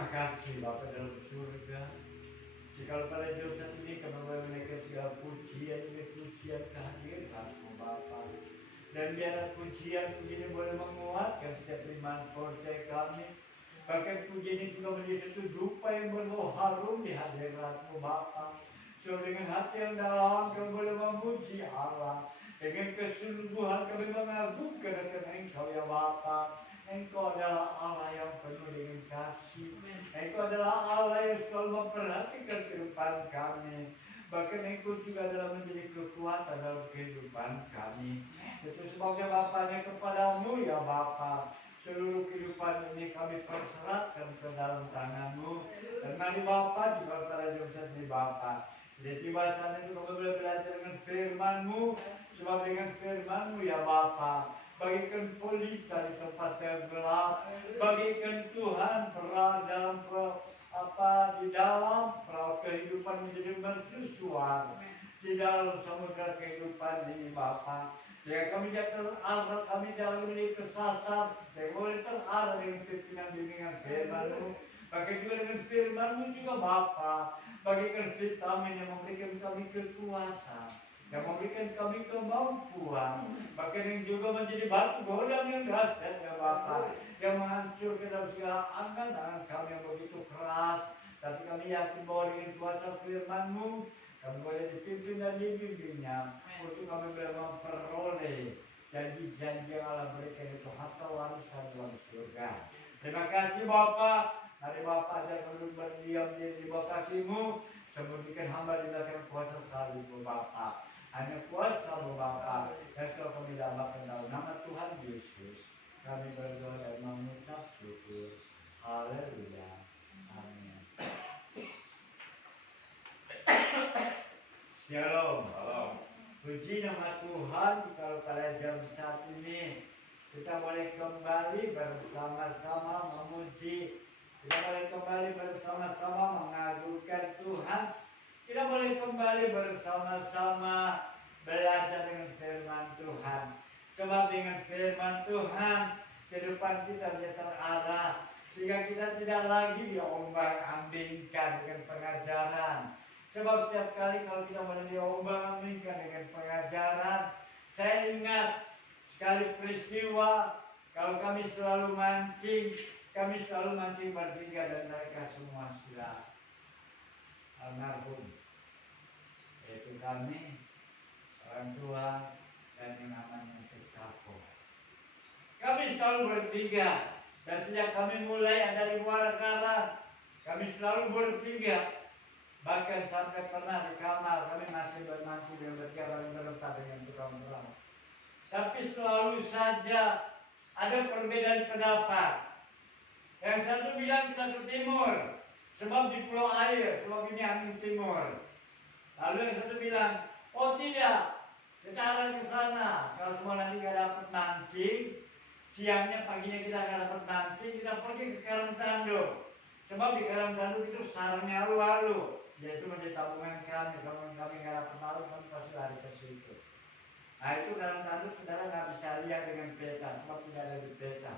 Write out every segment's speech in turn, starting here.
Terima kasih Bapa dalam surga. Jika pada jam saat ini kami boleh menaikkan segala pujian demi pujian kehadiran-Mu Bapa. Dan biarlah pujian ini boleh menguatkan setiap iman percaya kami. Bahkan pujian ini juga menjadi satu dupa yang berbau harum di hadirat-Mu Bapa. So dengan hati yang dalam kami boleh memuji Allah. Dengan kesungguhan kami mengagungkan akan Engkau ya Bapa. Engkau adalah Allah yang penuh dengan kasih. Engkau adalah Allah yang selalu memperhatikan kehidupan kami. Bahkan Engkau juga adalah menjadi kekuatan dalam kehidupan kami. Itu sebabnya Bapaknya kepadamu ya Bapa. Seluruh kehidupan ini kami perserahkan ke dalam tangan-Mu. Dan mari Bapa juga pada jam saat ini Bapa. Jadi tiba saat itu kami boleh belajar dengan firman-Mu. Sebab dengan firman-Mu ya Bapa. Bagikan pelita di tempat yang gelap. Bagikan Tuhan berada dalam di dalam perahu kehidupan menjadi mercusuar di dalam samudera kehidupan ini Bapa. Ya kami jangan terarah, kami jangan menjadi kesasar. Yang boleh terarah dengan pimpinan bimbingan firman-Mu. Bagi juga dengan firman-Mu juga Bapa. Bagikan vitamin yang memberikan kami kekuatan, yang memberikan kami kemampuan, bahkan yang juga menjadi batu godam yang dahsyat ya Bapa, yang menghancurkan dalam segala angan-angan kami yang begitu keras. Tapi kami yakin bahwa dengan kuasa firman-Mu kami boleh dipimpin dan dibimbingnya untuk kami boleh memperoleh janji-janji yang Allah berikan itu harta warisan dalam surga. Terima kasih Bapa. Mari Bapa ajar kami berdiam di bawah kaki-Mu. Sembunyikan hamba di belakang kuasa salib-Mu Bapa. Hanya kuasa-Mu Bapa yang selalu kami dambakan dalam nama Tuhan Yesus. Kami berdoa dan mengucap syukur. Haleluya. Amin. Shalom. Puji nama Tuhan kalau pada jam saat ini kita boleh kembali bersama-sama memuji. Kita boleh kembali bersama-sama mengagungkan Tuhan. Kita boleh kembali bersama-sama belajar dengan firman Tuhan. Sebab dengan firman Tuhan kehidupan kita bisa terarah. Sehingga kita tidak lagi diombang-ambingkan dengan pengajaran. Sebab setiap kali kalau kita boleh diombang-ambingkan dengan pengajaran, saya ingat sekali peristiwa kalau kami selalu mancing bertiga dan mereka semua sudah almarhum. Yaitu kami, orang tua, dan yang namanya Cekapo. Kami selalu bertiga. Dan sejak kami mulai ada di Muara Karang, kami selalu bertiga. Bahkan sampai pernah di kamar kami masih bermancing dengan bertiga berempat dengan tukang berat. Tapi selalu saja ada perbedaan pendapat. Yang satu bilang kita ke timur, sebab di pulau air, sebab ini angin timur. Lalu yang satu bilang, oh tidak, kita arah ke sana. Kalau semua nanti gak dapat mancing, siangnya paginya kita gak dapat mancing, kita pergi ke Karangtanduk. Sebab di Karangtanduk itu sarangnya halu-halu, yaitu menjadi tabungan kami. Kalau kami gak dapat malu, kami pasti lari ke situ. Nah itu Karangtanduk saudara gak bisa lihat dengan peta, sebab tidak ada di peta.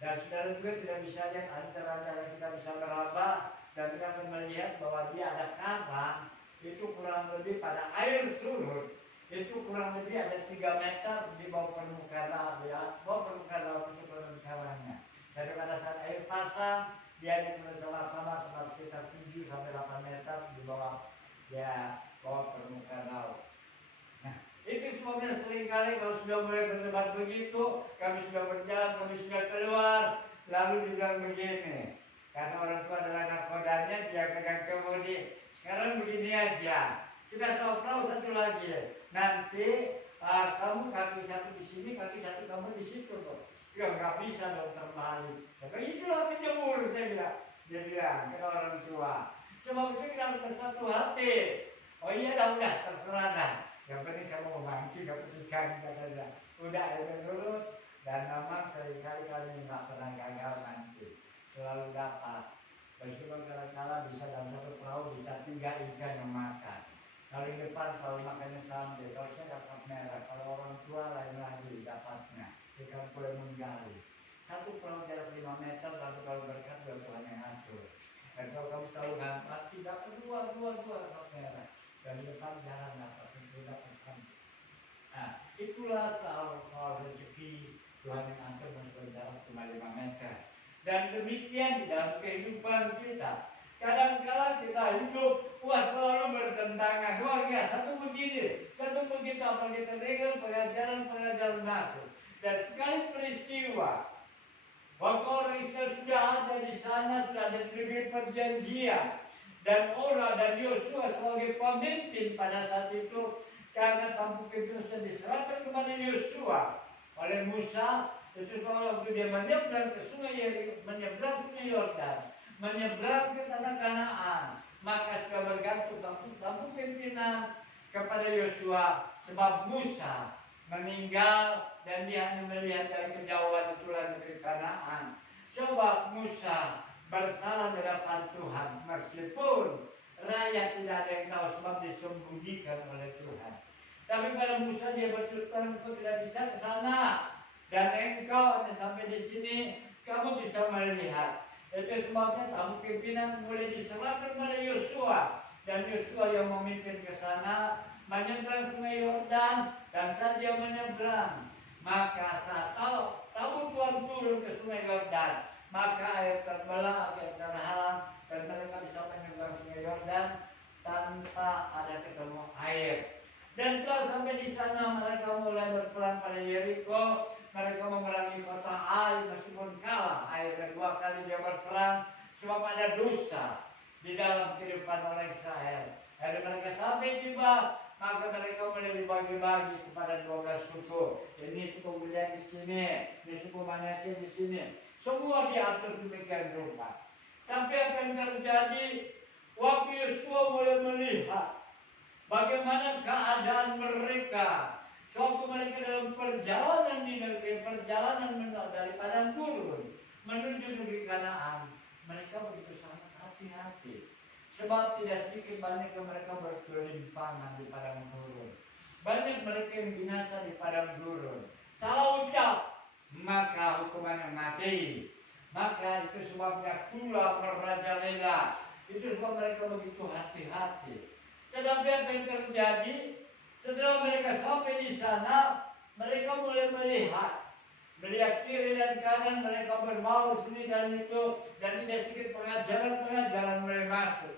Dan saudara juga tidak bisa lihat antara kita bisa meraba dan kita akan melihat bahwa dia ada karang itu kurang lebih pada air surut itu kurang lebih ada 3 meter di bawah permukaan laut ya, bawah permukaan laut itu karangnya. Jadi pada saat air pasang dia bersama-sama sekitar 7 sampai 8 meter di bawah ya bawah permukaan laut. Nah, itu sebabnya seringkali kalau sudah mulai berdebat begitu, kami sudah berjalan, kami sudah keluar, lalu dibilang begini, karena orang tua adalah nakodanya, dia pegang kemudi. Sekarang begini aja, kita saw perahu satu lagi, nanti kamu kaki satu di sini, kaki satu kamu di situ kok. Ya nggak bisa dong terbalik. Tapi itulah kecebur saya bilang. Dia bilang ke orang tua, sebab itu kita harus bersatu hati. Oh iya dah udah terserah dah. Yang penting saya mau mancing, dapat ikan katanya. Udah aja dulu. Dan memang seringkali kami nggak pernah gagal mancing, selalu dapat. Meskipun kadang-kadang bisa dalam satu perahu bisa 3 ikan yang makan. Kalau di depan selalu makannya sambil. Kalau saya dapat merah, kalau orang tua lain lagi dapatnya ikan kue menggali. satu pulau jarak 5 meter, tapi kalau berkat Tuhan yang atur. Dan kalau kamu selalu ngampat, tidak dua merah. Dan depan jalan dapat dapat. Nah, itulah soal rezeki Tuhan yang atur dan berjarak cuma 5 meter. Dan demikian di dalam kehidupan kita. Kadang-kala kita hidup, selalu bertentangan. Luar biasa, satu begitu, apa kita dengar pengajaran masuk. Dan sekali peristiwa, waktu orang Israel sudah ada di sana, sudah ada negeri perjanjian. Dan Ora dan Yosua sebagai pemimpin pada saat itu, karena tampuk itu sudah diserahkan kepada Yosua oleh Musa. Itu waktu dia menyeberang ke menyeberang sungai Yordan, menyeberang ke tanah Kanaan, maka sudah bergantung tampuk pimpinan kepada Yosua, sebab Musa meninggal dan dia hanya melihat dari kejauhan itulah negeri Kanaan. Sebab Musa bersalah di hadapan Tuhan, meskipun rakyat tidak ada yang tahu sebab disembunyikan oleh Tuhan. Tapi pada Musa dia berkata, engkau tidak bisa ke sana dan engkau hanya sampai di sini, kamu bisa melihat. Itu sebabnya tamu pimpinan mulai diserahkan pada Yosua, dan Yosua yang memimpin ke sana menyeberang sungai Yordan. Dan saat dia menyeberang, maka saat tahu Tuhan turun ke sungai Yordan, maka air terbelah, air terhalang, dan mereka bisa menyeberang sungai Yordan tanpa ada ketemu air. Dan setelah sampai di sana, mereka mulai berperang pada Yeriko. Mereka memerangi kota Ai meskipun kalah. Akhirnya 2 kali dia berperang, sebab ada dosa di dalam kehidupan orang Israel. Lalu mereka sampai tiba, maka mereka mulai dibagi-bagi kepada 12 suku. Ini suku William di sini, ini suku Manasye di sini. Semua diatur demikian rupa. Tapi apa yang terjadi? Waktu Yosua mulai melihat bagaimana keadaan mereka, suatu mereka dalam perjalanan di negeri, dari padang gurun menuju negeri Kanaan, mereka begitu sangat hati-hati. Sebab tidak sedikit banyak mereka berkelimpangan di padang gurun. Banyak mereka yang binasa di padang gurun. Salah ucap, maka hukumannya mati. Maka itu sebabnya pula merajalela. Itu sebab mereka begitu hati-hati. Tetapi apa yang terjadi? Setelah mereka sampai di sana, mereka mulai melihat kiri dan kanan, mereka berbaur sini dan itu, dan tidak sedikit pengajaran mulai masuk.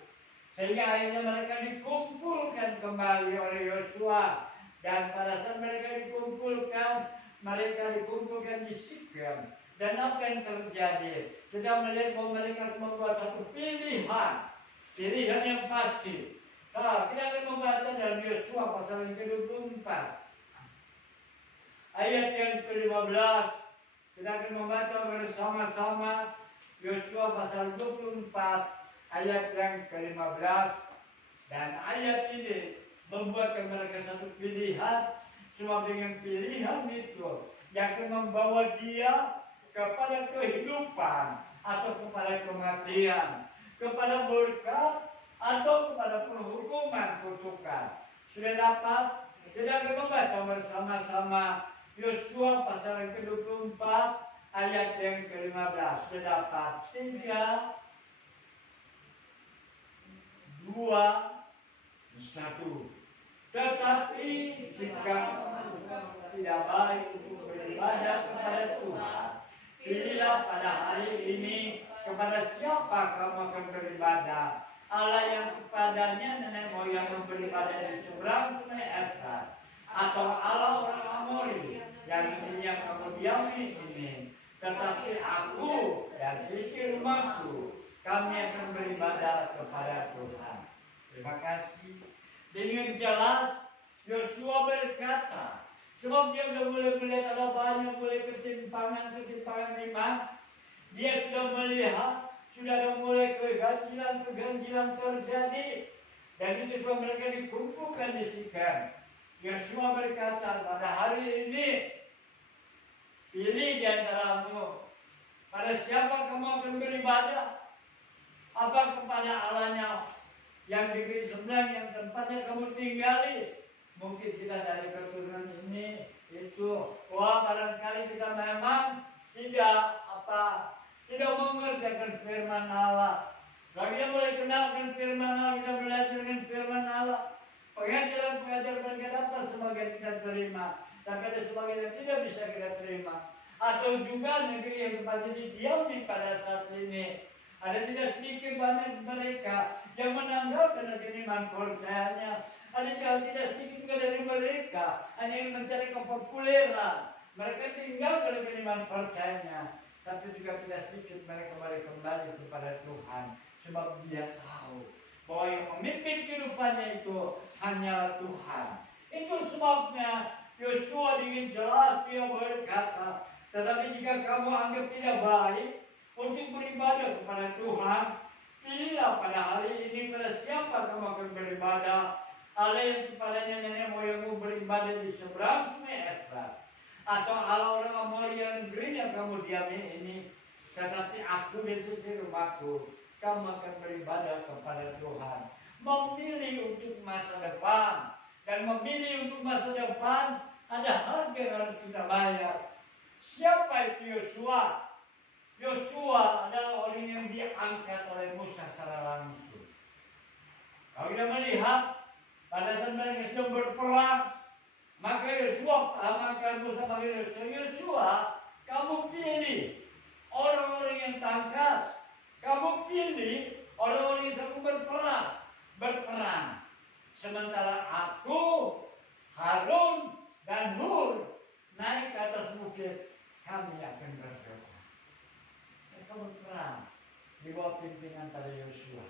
Sehingga akhirnya mereka dikumpulkan kembali oleh Yosua. Dan pada saat mereka dikumpulkan di Sikem. Dan apa yang terjadi? Kita melihat bahwa mereka membuat satu pilihan yang pasti. Kita akan membaca dalam Yosua pasal yang ke-24. Ayat yang ke-15. Kita akan membaca bersama-sama Yosua pasal 24 ayat yang ke-15. Dan ayat ini membuatkan mereka satu pilihan. Sebab dengan pilihan itu yang akan membawa dia kepada kehidupan atau kepada kematian, kepada berkat atau kepada perhukuman kutukan. Sudah dapat? Kita akan membaca bersama-sama Yosua pasal yang ke-24 ayat yang ke-15. Sudah dapat? 3, 2, 1. Tetapi jika tidak baik untuk beribadah kepada Tuhan, pilihlah pada hari ini kepada siapa kamu akan beribadah. Allah yang kepadanya nenek moyang beribadah di seberang sungai Efrat, atau Allah orang Amori yang nantinya kamu diami ini. Tetapi aku dan sisi rumahku, kami akan beribadah kepada Tuhan. Terima kasih. Dengan jelas Yosua berkata, sebab dia sudah mulai melihat ada banyak ketimpangan iman. Dia sudah melihat sudah ada mulai keganjilan terjadi. Dan itu sebab mereka dikumpulkan di Sikem. Yosua berkata, pada hari ini pilih di antaramu, pada siapa kamu akan beribadah? Apa kepada Allahnya yang di negeri seberang, yang tempatnya kamu tinggali? Mungkin kita dari keturunan ini itu, barangkali kita memang tidak apa, tidak mengerjakan firman Allah. Kalau kita mulai kenalkan firman Allah, kita belajar dengan firman Allah. Pengajaran-pengajaran mereka dapat sebagian kita terima, tapi ada sebagian yang tidak bisa kita terima. Atau juga negeri yang tempat ini diami pada saat ini. Ada tidak sedikit banyak mereka yang menanggalkan iman percayanya. Ada tidak sedikit juga dari mereka hanya ingin mencari kepopuleran. Mereka tinggalkan iman percayanya. Tapi juga tidak sedikit mereka kembali kepada Tuhan. Sebab dia tahu bahwa yang memimpin kehidupannya itu hanya Tuhan. Itu sebabnya Yosua dengan jelas dia berkata, tetapi jika kamu anggap tidak baik untuk beribadah kepada Tuhan, pilihlah pada hari ini pada siapa kamu akan beribadah. Allah yang kepadanya nenek moyangmu beribadah di seberang sungai Efrat, atau Allah orang Amoria negeri yang kamu diami ini. Tetapi aku di sisi rumahku, kamu akan beribadah kepada Tuhan. Memilih untuk masa depan, dan memilih untuk masa depan ada harga yang harus kita bayar. Siapa itu Yosua? Yosua adalah orang yang diangkat oleh Musa secara langsung. Kalau kita melihat pada saat mereka sedang berperang, maka Musa panggil Yosua, kamu pilih orang-orang yang tangkas, kamu pilih orang-orang yang sanggup berperang. Sementara aku, Harun, dan Hur naik ke atas bukit, kami akan berdoa. Mereka berperang di bawah pimpinan pada Yosua.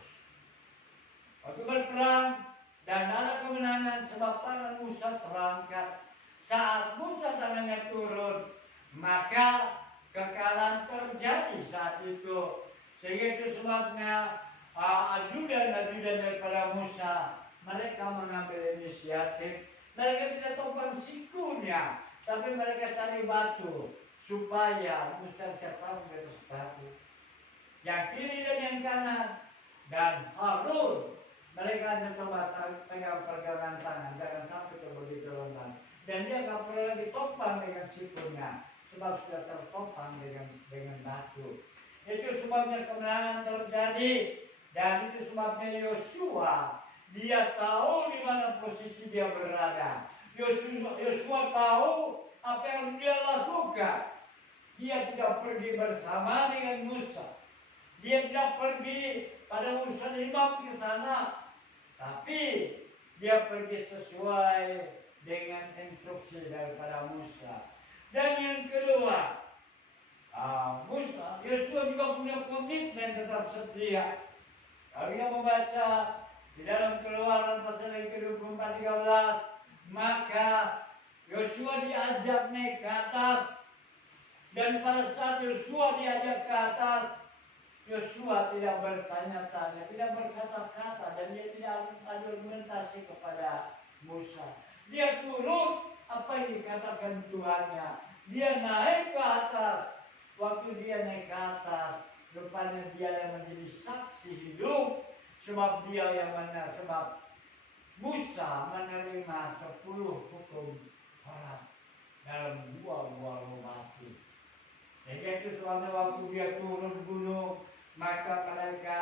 Waktu berperang dan ada kemenangan sebab tangan Musa terangkat. Saat Musa tangannya turun, maka kekalahan terjadi saat itu. Sehingga itu sebabnya ajudan-ajudan daripada Musa, mereka mengambil inisiatif. Mereka tidak topang sikunya, tapi mereka cari batu supaya Musa cepat ke atas batu. Yang kiri dan yang kanan, dan Harun, mereka hanya coba pegang pergelangan tangan, jangan sampai begitu lemas. Dan dia nggak perlu lagi topang dengan sikunya, sebab sudah tertopang dengan batu. Itu sebabnya kemenangan terjadi, dan itu sebabnya Yosua, dia tahu di mana posisi dia berada. Yosua tahu apa yang dia lakukan. Dia tidak pergi bersama dengan Musa. Dia tidak pergi pada urusan imam ke sana. Tapi dia pergi sesuai dengan instruksi daripada Musa. Dan yang kedua, Yosua juga punya komitmen tetap setia. Kalau kita membaca di dalam Keluaran pasal yang ke-24 13, maka Yosua diajak naik ke atas. Dan pada saat Yosua diajak ke atas, Yosua tidak bertanya-tanya, tidak berkata-kata, dan dia tidak argumentasi kepada Musa. Dia turut apa yang dikatakan Tuhannya. Dia naik ke atas. Waktu dia naik ke atas, rupanya dia yang menjadi saksi hidup. Sebab dia yang benar. Sebab Musa menerima 10 hukum Taurat dalam 2 buah batu. Jadi itu sebabnya waktu dia turun gunung, maka mereka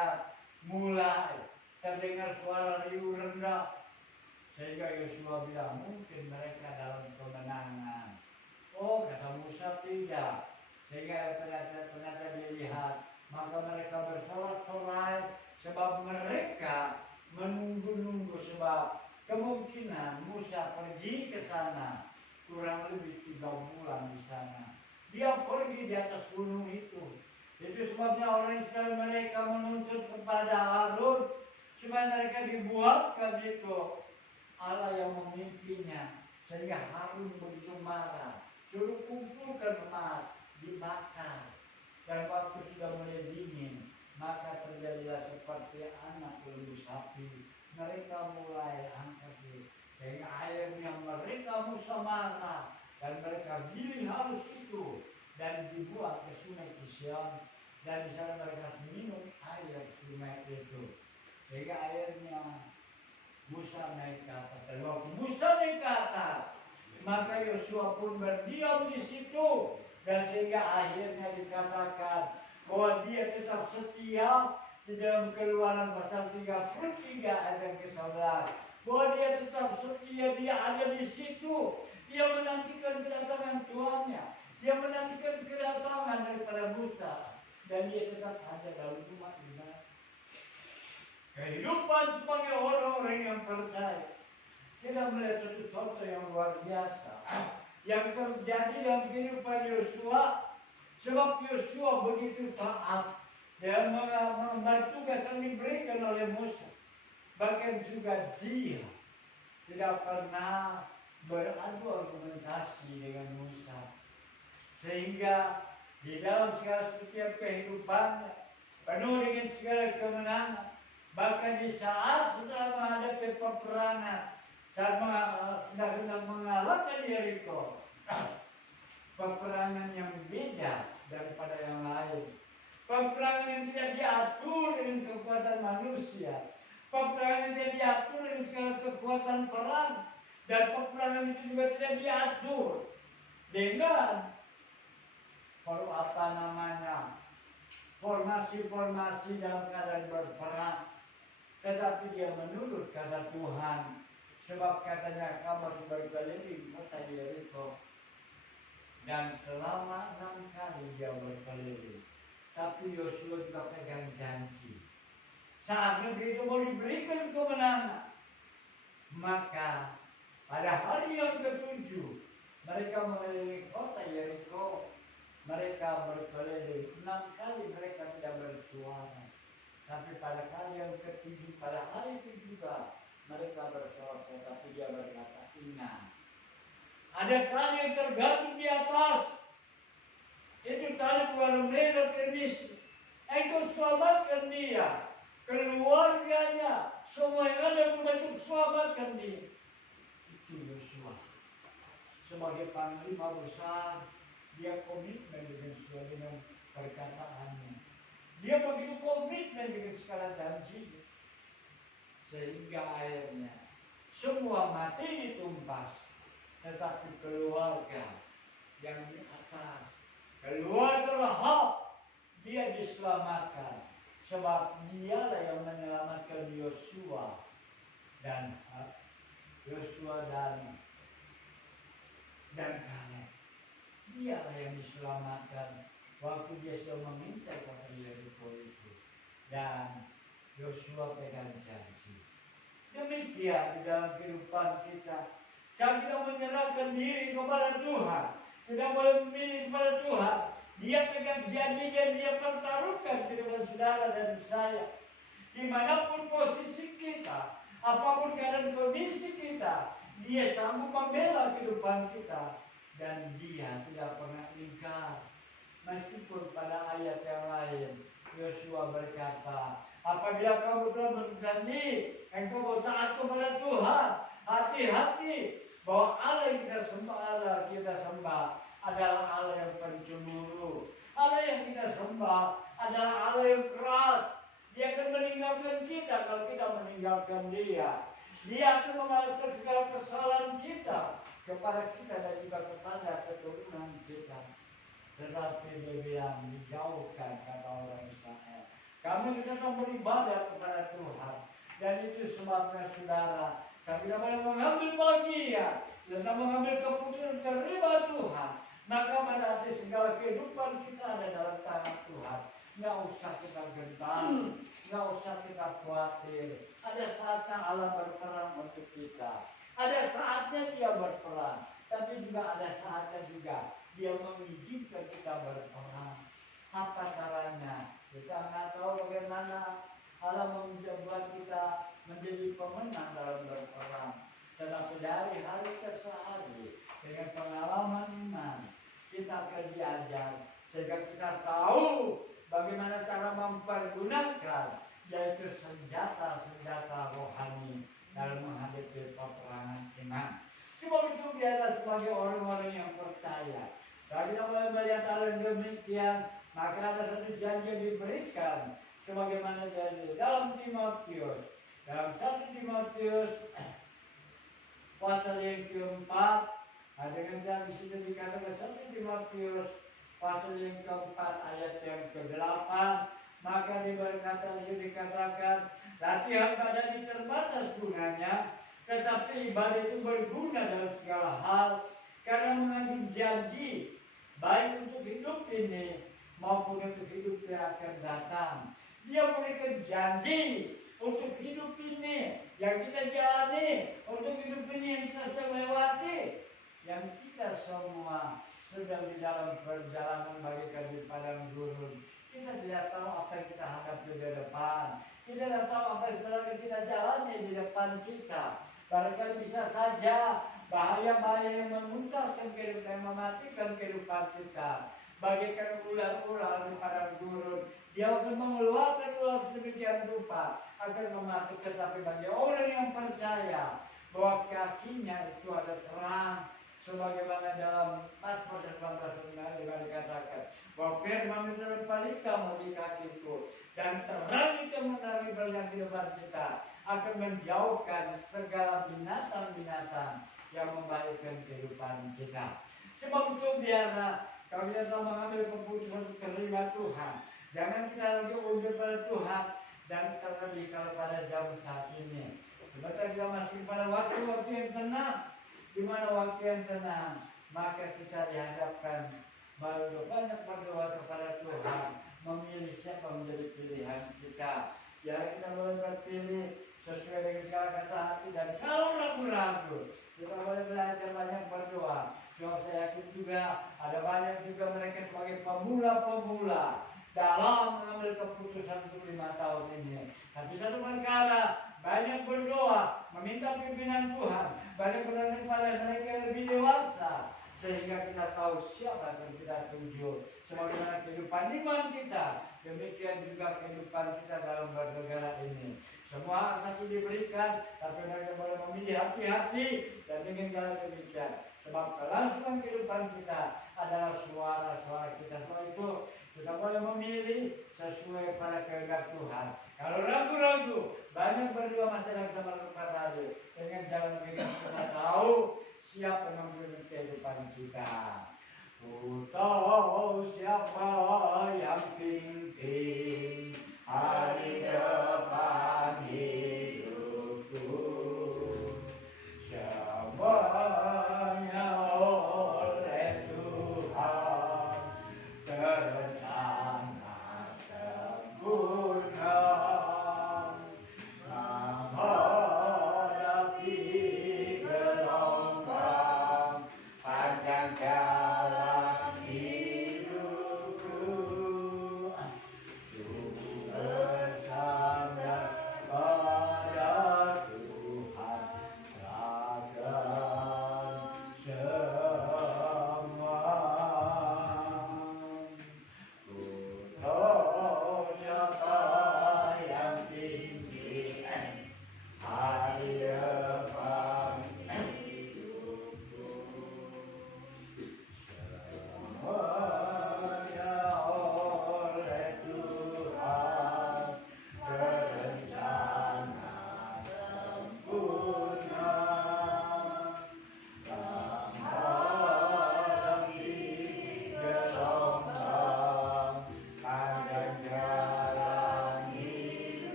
mulai terdengar suara riuh rendah. Sehingga Yosua bilang, mungkin mereka dalam kemenangan. Oh, kata Musa, tidak. Sehingga ternyata dilihat, maka mereka bersorak-sorai, sebab mereka menunggu-nunggu, sebab kemungkinan Musa pergi ke sana kurang lebih 3 bulan di sana. Dia pergi di atas gunung itu. Itu sebabnya orang Israel mereka menuntut kepada Harun supaya mereka dibuatkan itu Allah yang memimpinnya. Sehingga Harun begitu marah, suruh kumpulkan emas, dibakar. Dan waktu sudah mulai dingin, maka terjadilah seperti anak lembu sapi. Mereka mulai angkat diri. Sehingga akhirnya mereka Musa marah, dan mereka giling halus itu dan dibuang ke sungai Kishon, dan di sana mereka minum air sungai itu. Sehingga akhirnya Musa naik ke atas. Dan waktu Musa naik ke atas, maka Yosua pun berdiam di situ. Dan sehingga akhirnya dikatakan dia tetap setia di dalam Keluaran pasal 33 ayat yang ke-11. Bahwa dia tetap setia, dia ada di situ. Dia menantikan kedatangan Tuhannya. Dia menantikan kedatangan daripada Musa. Dan dia tetap ada dalam rumah ibadah. Kehidupan sebagai orang-orang yang percaya. Kita melihat satu contoh yang luar biasa. Yang terjadi dalam kehidupan Yosua. Sebab Yosua begitu taat. Dan membantu tugas yang diberikan oleh Musa. Bahkan juga dia tidak pernah beradu argumentasi dengan Musa. Sehingga di dalam segala setiap kehidupannya penuh dengan segala kemenangan. Bahkan di saat setelah menghadapi peperangan, saat sedang mengalahkan Yeriko, peperangan yang beda daripada yang lain. Peperangan yang tidak diatur dengan kekuatan manusia. Peperangan yang tidak diatur dengan segala kekuatan perang. Dan peperangan itu juga tidak diatur dengan formasi-formasi dalam keadaan berperang. Tetapi dia menurut kata Tuhan. Sebab katanya kamu harus berkeliling kota Yeriko. Dan selama 6 kali dia berkeliling. Tapi Yosua juga pegang janji. Saat negeri itu mau diberikan kemenangan. Maka pada hari yang ke-7 mereka mengelilingi kota Yeriko. Mereka berkeliling 6 kali, mereka tidak bersuara. Tapi pada kali yang ke-7, pada hari itu juga mereka bersuara. Tapi dia berkata, ingat, ada tali yang tergantung di atas. Itu tali bukan merah kemis. Engkau selamatkan dia, keluarganya, semua yang ada untuk selamatkan dia. Itu Yosua. Sebagai panglima besar, dia komitmen dengan perkataannya. Dia begitu komitmen dengan segala janji. Sehingga akhirnya semua mati ditumpas. Tetapi keluarga yang di atas, keluarga Rahab, dia diselamatkan. Sebab dialah yang menyelamatkan Yosua dan Kaleb. Dialah yang diselamatkan waktu dia sudah meminta kota Yeriko itu. Dan Yosua pegang janji. Demikian di dalam kehidupan kita. Saat kita menyerahkan diri kepada Tuhan, tidak boleh memilih kepada Tuhan. Dia pegang janji dan dia pertaruhkan kehidupan saudara dan saya. Dimanapun posisi kita, apapun keadaan kondisi kita, dia sanggup membela kehidupan kita. Dan dia tidak pernah ingkar. Meskipun pada ayat yang lain, Yosua berkata, apabila kamu telah berjanji, engkau mau taat kepada Tuhan, hati-hati bahwa Allah yang kita sembah adalah Allah yang pencemburu. Allah yang kita sembah adalah Allah yang keras. Dia akan meninggalkan kita kalau kita meninggalkan dia. Dia akan membalaskan segala kesalahan kita kepada kita dan juga kepada keturunan kita. Tetapi dia bilang, dijauhkan, kata orang Israel. Kami tetap beribadah kepada Tuhan. Dan itu sebabnya saudara, kami tidak boleh mengambil bagian dan mengambil keputusan terlibat Tuhan. Maka berarti segala kehidupan kita ada dalam tangan Tuhan. Nggak usah kita gentar, nggak usah kita khawatir. Ada saatnya Allah berperang untuk kita. Ada saatnya dia berperang. Tapi juga ada saatnya juga dia mengizinkan kita berperang. Apa caranya? Kita nggak tahu bagaimana Allah membuat kita menjadi pemenang dalam berperang. Tetapi dari hari ke hari dengan pengalaman iman kita akan diajar sehingga kita tahu bagaimana cara mempergunakan yaitu senjata-senjata rohani dalam menghadapi peperangan iman. Sebab itu biarlah sebagai orang-orang yang percaya. Kalau kita boleh melihat hal yang demikian, maka ada satu janji yang diberikan sebagaimana janji dalam Timotius. Dalam 1 Timotius pasal yang keempat, dengan janji situ dikatakan 1 Timotius pasal yang keempat ayat yang ke-8, Maka di berkata dikatakan latihan badan ini terbatas gunanya, tetapi ibadah itu berguna dalam segala hal karena mengandung janji baik untuk hidup ini maupun untuk hidup yang akan datang. Dia memberikan janji untuk hidup ini yang kita jalani, untuk hidup ini yang kita sedang lewati, yang kita semua sedang di dalam perjalanan bagaikan di padang gurun. Kita tidak tahu apa yang kita hadapi di depan. Kita tidak tahu apa yang sebenarnya kita jalani di depan kita. Barangkali bisa saja bahaya-bahaya yang menuntaskan kehidupan, yang mematikan kehidupan kita. Bagaikan ular-ular di padang gurun, dia akan mengeluarkan ular sedemikian rupa akan mematikan. Tapi bagi orang yang percaya bahwa kakinya itu ada terang, sebagaimana dalam Mazmur 19 dikatakan bahwa firman itu berpaling kamu di kakiku dan terang itu menerangi jalan kehidupan kita, akan menjauhkan segala binatang-binatang yang membahayakan kehidupan kita. Sebab itu biarlah kalau kita telah mengambil keputusan untuk terima Tuhan, jangan kita lagi undur pada Tuhan, dan terlebih kalau pada jam saat ini. Sebentar kita masih pada waktu-waktu yang tenang, di mana waktu yang tenang, maka kita dihadapkan baru banyak berdoa kepada Tuhan, memilih siapa menjadi pilihan kita. Ya kita boleh berpilih sesuai dengan segala kata hati, dan kalau ragu-ragu kita boleh belajar banyak berdoa. Sebab saya yakin juga ada banyak juga mereka sebagai pemula-pemula dalam mengambil keputusan untuk 5 tahun ini. Tapi satu perkara, banyak berdoa, meminta pimpinan Tuhan, banyak berdoa kepada mereka yang lebih dewasa, sehingga kita tahu siapa yang kita tuju. Sebagaimana kehidupan iman kita, demikian juga kehidupan kita dalam bernegara ini. Semua asasi diberikan, tapi mereka boleh memilih hati-hati dan ingin jalan demikian. Sebab kelangsungan kehidupan kita adalah suara-suara kita. Sebab itu kita boleh memilih sesuai pada kehendak Tuhan. Kalau ragu-ragu, banyak berdoa masyarakat sama kepada tadi. Dengan jalan demikian kita tahu siapa yang memilih kehidupan kita. Ku tahu siapa